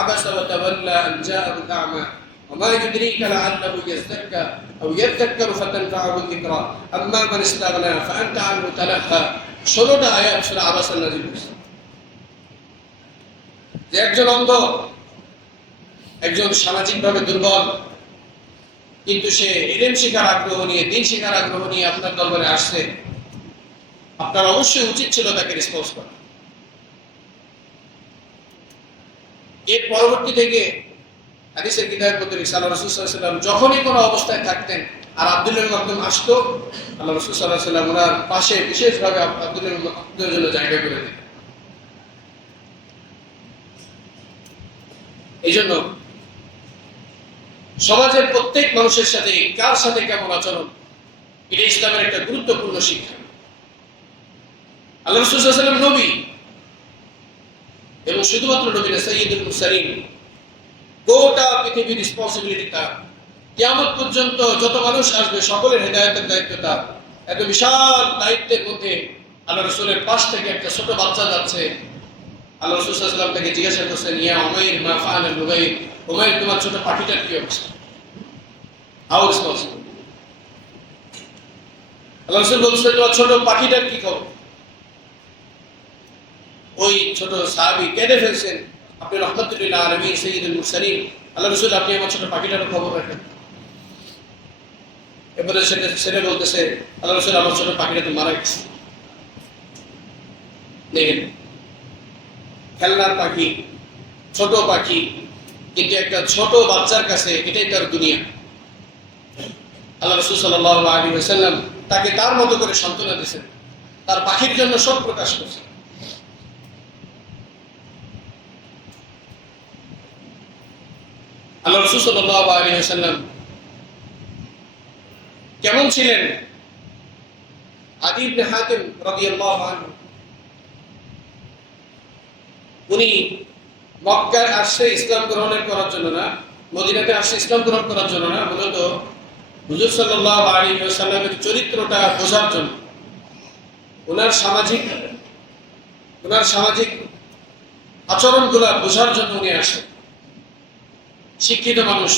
আবাসা ওয়া তাওয়াল্লা আন জাআহুল আ'মা ওয়া মা ইউদরিকা লাআল্লাহু ইয়াযাক্কা আও ইয়াযাক্কারু ফাতানফা'হু যিকরা আম্মা মান ইসতাগনা ফাআনতা আনহু তালাহা। 16টা আয়াত সূরা আবাসা নাযিল হয়েছে। যে একজন অন্ধ, একজন সামাজিকভাবে দুর্বল, কিন্তু সে ইলম শিখার আগ্রহ নিয়ে, দ্বীন শিখার আগ্রহ নিয়ে আপনার দরবারে আসছে, আপনার অবশ্যই উচিত ছিল তাকে রেসপন্স করা। এর পরবর্তী থেকে হাদিসের কিতাবের মধ্যে আল্লাহ রাসূল সাল্লাল্লাহু আলাইহি ওয়াসাল্লাম যখনই কোনো অবস্থায় থাকতেন আর আব্দুল্লাহ ইবনে মাকতুম আসতো, আল্লাহ রাসূল সাল্লাল্লাহু আলাইহি ওয়াসাল্লাম ওনার পাশে বিশেষভাবে আব্দুল্লাহ ইবনে মাকতুমের জন্য জায়গা করে দিতেন। এই জন্য সমাজের প্রত্যেক মানুষের সাথে কার সাথে কেমন আচরণ, এটা ইসলামের একটা গুরুত্বপূর্ণ শিক্ষা। আল্লাহ রাসূল সাল্লাল্লাহু আলাইহি ওয়াসাল্লাম নবী, এবং শুধুমাত্র নবী না, সাইয়্যিদুল মুরসালিন, গোটা পৃথিবীর রেসপন্সিবিলিটি তার। কিয়ামত পর্যন্ত যত মানুষ আসবে সকলের হেদায়েতের দায়িত্ব তার। এত বিশাল দায়িত্বের মধ্যে আল্লাহ রাসূলের পাশ থেকে একটা ছোট বাচ্চা যাচ্ছে। আল্লাহ রাসূল সাল্লাল্লাহু আলাইহি ওয়াসাল্লাম তাকে জিজ্ঞাসা করছেন, ইয়া উমাইর মা ফাআল নুগাইর, উমাইর তোমার ছোট পাখিটার কি অবস্থা? How responsible. আল্লাহ রাসূল বলছেন, তোমার ছোট পাখিটার কি খবর? ওই ছোট সাহাবী কেঁদে ফেলছেন, আপনি রাহমাতুল লিল আলামিন সাইয়্যিদুল মুরসালিন, আল্লাহ রাসূল আপনি আমার ছোট পাখিটার খবর রাখেন। এবারে ছেলে বলতেছে, আল্লাহ রাসূল আমার ছোট পাখিটা তো মারা গেছে। দেখেন, খেলনার পাখি, ছোট পাখি, কিন্তু একটা ছোট বাচ্চার কাছে এটাই তার দুনিয়া। আল্লাহ রাসূল সাল্লাল্লাহু আলাইহি ওয়াসাল্লাম তাকে তার মতো করে সান্ত্বনা দিয়েছেন, তার পাখির জন্য শোক প্রকাশ করেছেন। আল্লাহ রাসূল সাল্লাল্লাহু আলাইহি ওয়াসাল্লাম কেমন ছিলেন? আদী ইবনে হাতিম রাদিয়াল্লাহু আনহু, উনি মক্কায় আসছে ইসলাম গ্রহণ করার জন্য না, মদিনাতে আসছে ইসলাম গ্রহণ করার জন্য না, মূলত হুজুর সাল্লাল্লাহু আলাইহি ওয়াসাল্লামের চরিত্রটা বোঝার জন্য, ওনার সামাজিক আচরণগুলো বোঝার জন্য উনি আসেন। শিক্ষিত মানুষ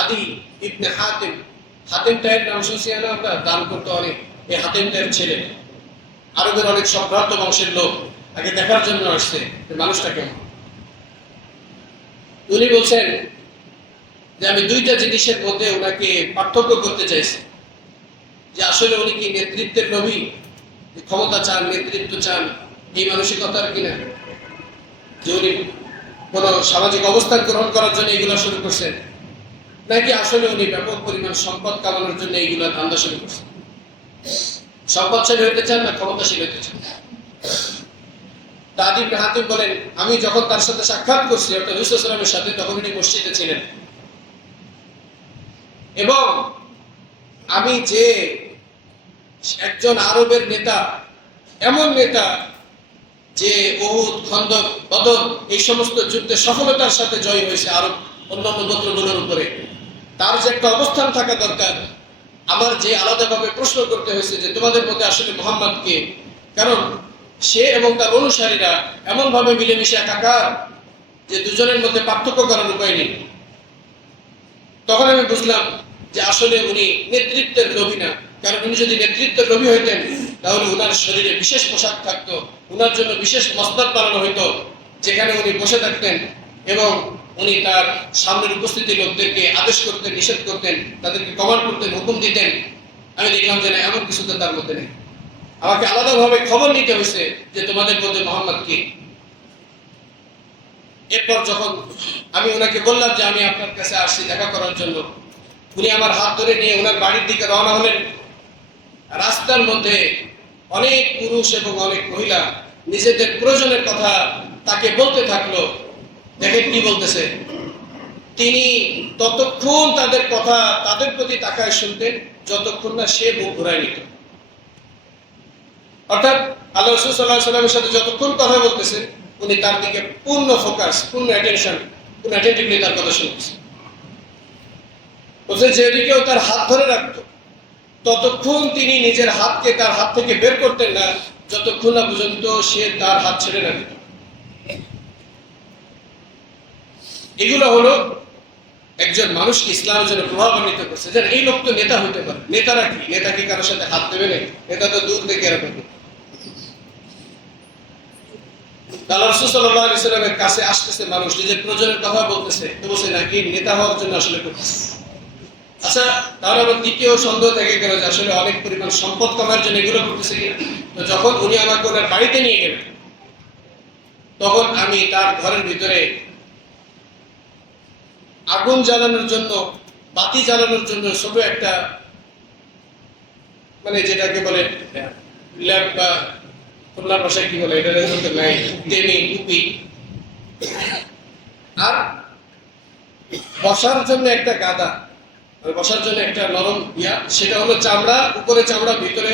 আদী ইবনে হাতিম, হাতিম টাইয়ের নাম শুনছি না আমরা, দান করতে অনেক, এই হাতিম টাইয়ের ছেলে, আরবের অনেক সম্ভ্রান্ত বংশের লোক, আগে দেখার জন্য আসছে মানুষটা কেমন। উনি বলছেন যে আমি দুইটা জিনিসের মধ্যে ওনাকে পার্থক্য করতে চাইছি, যে আসলে উনি কি নেতৃত্বের নবী, ক্ষমতা চান, নেতৃত্ব চান, এই মানসিকতার কিনা, যে উনি কোন সামাজিক অবস্থান গ্রহণ করার জন্য এগুলো শুরু করছেন, নাকি আসলে উনি ব্যাপক পরিমাণ সম্পদ কামানোর জন্য এইগুলো ধান্দা শুরু করছেন। সম্পদশালী হইতে চান না ক্ষমতাশীল হইতে চান? আদী ইবনে হাতিম বলেন, আমি যখন তার সাথে সাক্ষাৎ করছি অর্থাৎ রাসূল সাল্লাল্লাহু আলাইহি ওয়াসাল্লামের সাথে, তখন উনি মসজিদে ছিলেন, এবং আমি যে একজন আরবের নেতা, এমন নেতা যে উহুদ, খন্দক, বদর এই সমস্ত যুদ্ধে সফলতার সাথে জয় হয়েছে আরব অন্যান্য গোত্রগুলোর উপরে, তার যে একটা অবস্থান থাকা দরকার। আমার যে আলাদাভাবে প্রশ্ন করতে হয়েছে যে তোমাদের মধ্যে আসলে মুহাম্মদ কে, কারণ সে এবং তার অনুসারীরা এমন ভাবে মিলেমিশে একাকার যে দুজনের মধ্যে পার্থক্য করার উপায় নেই। তখন আমি বুঝলাম যে আসলে উনি নেতৃত্বের লোভী না, কারণ উনি যদি নেতৃত্বের লোভী হইতেন তাহলে উনার শরীরে বিশেষ পোশাক থাকতো, উনার জন্য বিশেষ মসনদ বানানো হইতো, যেখানে উনি বসে থাকতেন এবং উনি তার সামনের উপস্থিতি লোকদেরকে আদেশ করতেন, নিষেধ করতেন, তাদেরকে কমান্ড করতেন, হুকুম দিতেন। আমি দেখলাম যে না, এমন কিছু তো তার মধ্যে নেই। আমাকে আলাদাভাবে খবর নিতে হয়েছে যে তোমাদের মধ্যে মোহাম্মদ কে। এরপর যখন আমি ওনাকে বললাম যে আমি আপনার কাছে আসছি দেখা করার জন্য, উনি আমার হাত ধরে নিয়ে ওনার বাড়ির দিকে রওনা হলেন। রাস্তার মধ্যে অনেক পুরুষ এবং অনেক মহিলা নিজেদের প্রয়োজনের কথা তাকে বলতে থাকলো। দেখেন কি বলতেছে, তিনি ততক্ষণ তাদের কথা তাদের প্রতি তাকায় শুনতেন যতক্ষণ না সে মুখ ঘুরায় নিত। অর্থাৎ আল্লাহ রাসূল সাল্লাল্লাহু আলাইহি ওয়াসাল্লামের সাথে যতক্ষণ কথা বলতেছেন উনি তার দিকে পূর্ণ ফোকাস, পূর্ণ অ্যাটেনশন, পূর্ণ অ্যাটেন্টিভলি তার কথা শুনতেছেন। বলছে যেদিকেও তার হাত ধরে রাখতো ততক্ষণ তিনি নিজের হাতকে তার হাত থেকে বের করতেন না যতক্ষণ না পর্যন্ত সে তার হাত ছেড়ে না দিত। এগুলো হলো একজন মানুষকে ইসলামের জন্য প্রভাবান্বিত করছে। যেন এই লোক তো নেতা হতে পারে। নেতারা কি? নেতা কি কারোর সাথে হাত দেবে না? নেতা তো দূর থেকে এরকম। আল্লাহ রাসূল সাল্লাল্লাহু আলাইহি ওয়াসাল্লামের কাছে আসতেছে মানুষ, নিজের প্রয়োজনের কথা বলতেছে, তো বলছে নাকি নেতা হওয়ার জন্য আসলে করতেছে। আচ্ছা, তাহলে আমার দ্বিতীয় সন্দেহ থেকে গেল যে আসলে অনেক পরিমাণ সম্পদ কামার জন্য এগুলো করতেছে কিনা। তো যখন উনি আমাকে ওনার বাড়িতে নিয়ে গেলেন তখন আমি তার ঘরের ভিতরে আগুন জ্বালানোর জন্য, বাতি জ্বালানোর জন্য ছোট একটা, মানে যেটাকে বলে ল্যাম্প বা খুলনার ভাষায় কি বলে, এটার মধ্যে নাই, টেমি, টুপি, আর বসার জন্য একটা গাদা, বসার জন্য একটা নরম ইয়া, সেটা হলো চামড়া, উপরে চামড়া, ভিতরে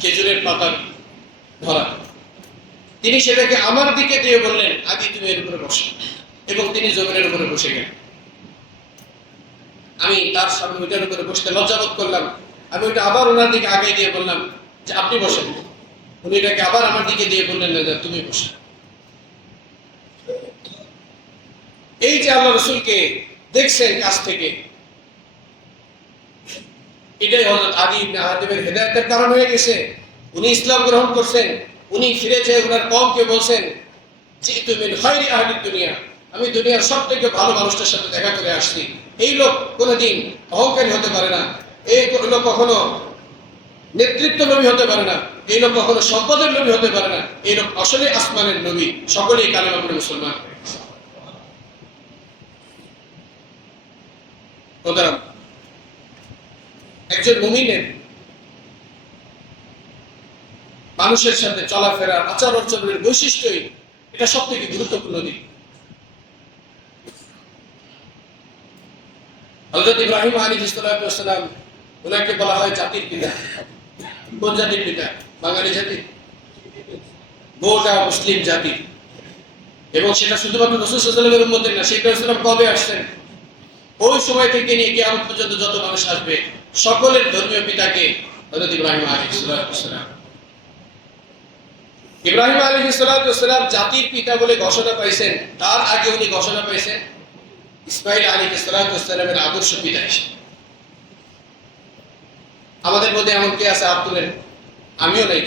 খেজুরের পাতা ধরা। তিনি সেটাকে আমার দিকে দিয়ে বললেন, আদি তুমি এর উপরে বসো, এবং তিনি জমিনের উপরে বসে গেলেন। আমি তার সামনে ওইটার উপরে বসতে লজ্জাবোধ করলাম। আমি ওইটা আবার ওনার দিকে আগে দিয়ে বললাম যে আপনি বসেন। উনি এটাকে আবার আমার দিকে দিয়ে বললেন না, তুমি বসো। এই যে আল্লাহ রসুলকে দেখছেন কাছ থেকে, এটাই হযরত আদী ইবনে হাতেমের হেদায়েতের কারণ হয়ে গেছে। উনি ইসলাম গ্রহণ করছেন, উনি ফিরে যেয়ে ওনার কওমকে বলছেন যে তুমি খায়রি আহলি দুনিয়া, আমি দুনিয়ার সবথেকে ভালো মানুষটার সাথে দেখা করে আসছি। এই লোক কোনোদিন অহংকারী হতে পারে না, এই লোক কখনো নেতৃত্ব লোভী হতে পারে না, এই লোক কখনো সম্পদের লোভী হতে পারে না, এই লোক আসলে আসমানের নবী। সকলেই কালেমা পড়ে মুসলমান। একজন মুমিনের মানুষের সাথে চলাফেরা, আচার আচরণের বৈশিষ্ট্যই এটা সবথেকে গুরুত্বপূর্ণ দিক। হযরত ইব্রাহিম আলাইহিস সালাম, ওনাকে বলা হয় জাতির পিতা। কোন জাতির পিতা? বাঙালি জাতি, গোটা মুসলিম জাতি। এবং সেটা শুধুমাত্র রাসূল সাল্লাল্লাহু আলাইহি ওয়াসাল্লামের উম্মতের না, সেই রাসূল কবে আসছেন? ওই সময় থেকে নিয়ে কিয়ামত পর্যন্ত যত মানুষ আসবে সকলের ধর্মীয় পিতাকে হযরত ইব্রাহিম আলাইহিস সালাম। ইব্রাহিম আলাইহিস সালাম জাতির পিতা বলে ঘোষণা পাইছেন, তার আগে উনি ঘোষণা পাইছেন ইসমাঈল আলাইহিস সালামের আদর্শ পিতা হিসেবে। আমাদের মধ্যে এমন কে আছে আব্দুলের? আমিও নাই।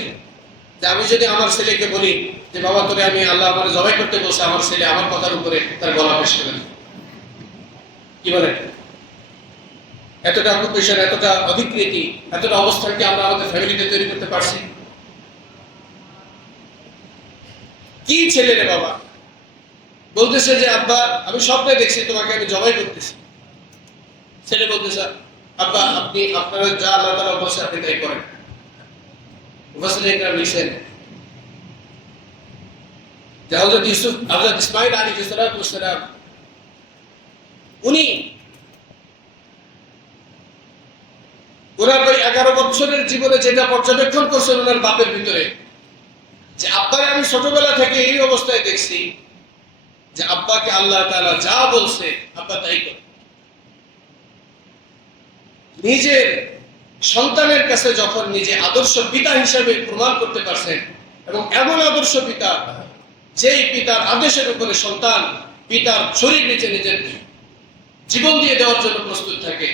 যে আমি যদি আমার ছেলেকে বলি যে বাবা তোরে আমি আল্লাহ আমার জবাই করতে বলছে, আমার ছেলে আমার কথার উপরে তার গলা পেশ করে, কি বলে? এতটা অকুপেশন, এতটা অধিকৃতি, এতটা অবস্থানকে আমরা আমাদের ফ্যামিলিতে তৈরি করতে পারছি? কি ছেলে রে বাবা বলতেছে যে আব্বা আমি স্বপ্নে দেখছি তোমাকে আমি জবাই করতেছি। ছেলে বলতেছে আব্বা আপনি আপনারা যা আল্লাহ তাআলা বলছে আপনি তাই করেন। মুফাসসিরিন একরাম লিখেন যে হযরত ইসমাঈল আলাইহিস সালাম উনি ওনার ওই 11 বছরের জীবনে যেটা পর্যবেক্ষণ করছেন ওনার বাপের ভিতরে, যে আব্বাকে আমি ছোটবেলা থেকে এই অবস্থায় দেখছি যে আব্বাকে আল্লাহ তাআলা যা বলছে আব্বা তাই করে। নিজের সন্তানের কাছে যখন নিজে আদর্শ পিতা হিসেবে প্রমাণ করতে পারছেন, এবং এমন আদর্শ পিতা যেই পিতার আদেশের উপরে সন্তান পিতার শরীর নিচে নিজের জীবন দিয়ে দেওয়ার জন্য প্রস্তুত থাকে,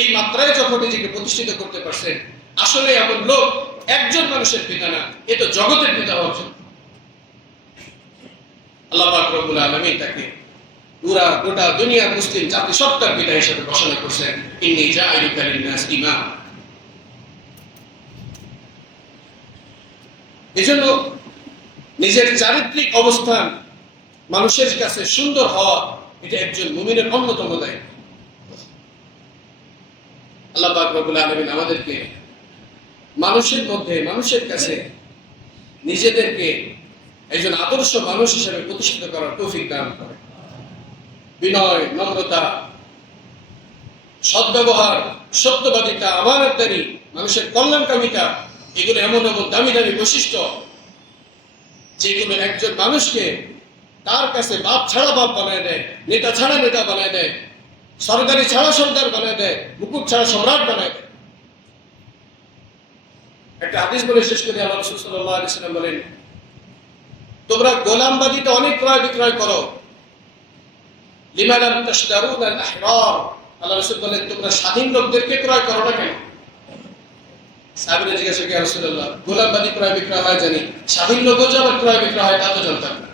এই মাত্রায় যখন নিজেকে প্রতিষ্ঠিত করতে পারছেন, আসলে এমন লোক একজন মানুষের পিতা না, এ তো জগতের পিতা হওয়া উচিত। আল্লাহ পাক রব্বুল আলামিন তাকে পুরা গোটা দুনিয়ার মুসলিম জাতি সত্তার পিতা হিসেবে ঘোষণা করছেন, ইন্নী জাইলুকা লিন-নাস ইমাম। এজন্য নিজের চারিত্রিক অবস্থান মানুষের কাছে সুন্দর হওয়া, এটা একজন মুমিনের অন্যতম দায়িত্ব। আল্লাহ পাক রব্বুল আলামিন আমাদেরকে মানুষের মধ্যে, মানুষের কাছে নিজেদেরকে একজন আদর্শ মানুষ হিসেবে প্রতিষ্ঠিত করার তৌফিক দান করে। বিনয়, নম্রতা, সদ্ব্যবহার, সত্যবাদিতা, আমানতদারি, মানুষের কল্যাণকামিতা, এগুলো এমন এমন দামি দামি বৈশিষ্ট্য যেগুলো একজন মানুষকে তার কাছে বাপ ছাড়া বাপ বানায় দেয়, নেতা ছাড়া নেতা বানায় দেয়, সরকারি ছাড়া সরকার বানায় দেয়, মুকুট ছাড়া সম্রাট বানায় দেয়। একটা হাদিস বলে শেষ করে আল্লাহ রাসূল সাল্লাল্লাহু আলাইহি ওয়াসাল্লাম বলেন, তোমরা গোলামবাদীতে অনেক ক্রয় বিক্রয় করো, লিমা লাম তাশতারুনা আল-আহরার। আল্লাহ রাসূল বলেন তোমরা স্বাধীন লোকদেরকে ক্রয় করো না কেন? সাহাবীরা জিজ্ঞাসা করে, ইয়া রাসূলুল্লাহ গোলামবাদী ক্রয় বিক্রয় হয় জানি, স্বাধীন লোকও যে আবার ক্রয় বিক্রয় হয় তা তো জানতাম না।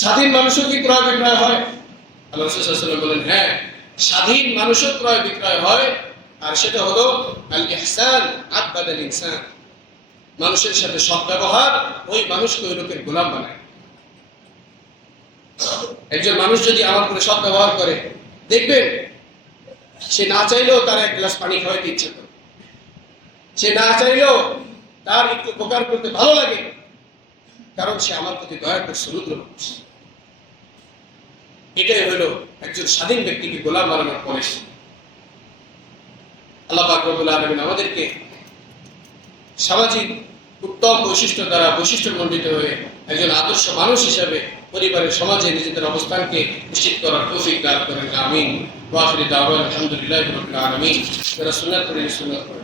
স্বাধীন মানুষও কি ক্রয় বিক্রয় হয়? আল্লাহ রাসূল সাল্লাল্লাহু আলাইহি ওয়াসাল্লাম বলেন, হ্যাঁ, স্বাধীন মানুষও ক্রয় বিক্রয় হয়, আর সেটা হলো আল ইহসান আবাদাল ইনসান। মানুষের সাথে সৎ ব্যবহার ওই মানুষকে ওই লোকের গোলাম বানায়। একজন মানুষ যদি আমার উপরে সৎ ব্যবহার করে, দেখবেন সে না চাইলেও তার এক গ্লাস পানি খাওয়াইতে ইচ্ছে করে, সে না চাইলেও তার একটু উপকার করতে ভালো লাগে, কারণ সে আমার প্রতি দয়া করছে, রুদ্র করছে। এটাই হলো একজন স্বাধীন ব্যক্তিকে গোলাম বানানোর পলিসি। আল্লাহ পাক রব্বুল আলামিন আমাদেরকে সামাজিক উত্তম বৈশিষ্ট্য দ্বারা বৈশিষ্ট্যমণ্ডিত হয়ে একজন আদর্শ মানুষ হিসাবে পরিবারের সমাজে নিজেদের অবস্থানকে নিশ্চিত করার তৌফিক দান করেন। আমিন। ওয়া আখিরু দাওয়ানা আলহামদুলিল্লাহি রাব্বিল আলামিন। যারা সুন্নাত পড়েন সুন্নাত পড়েন।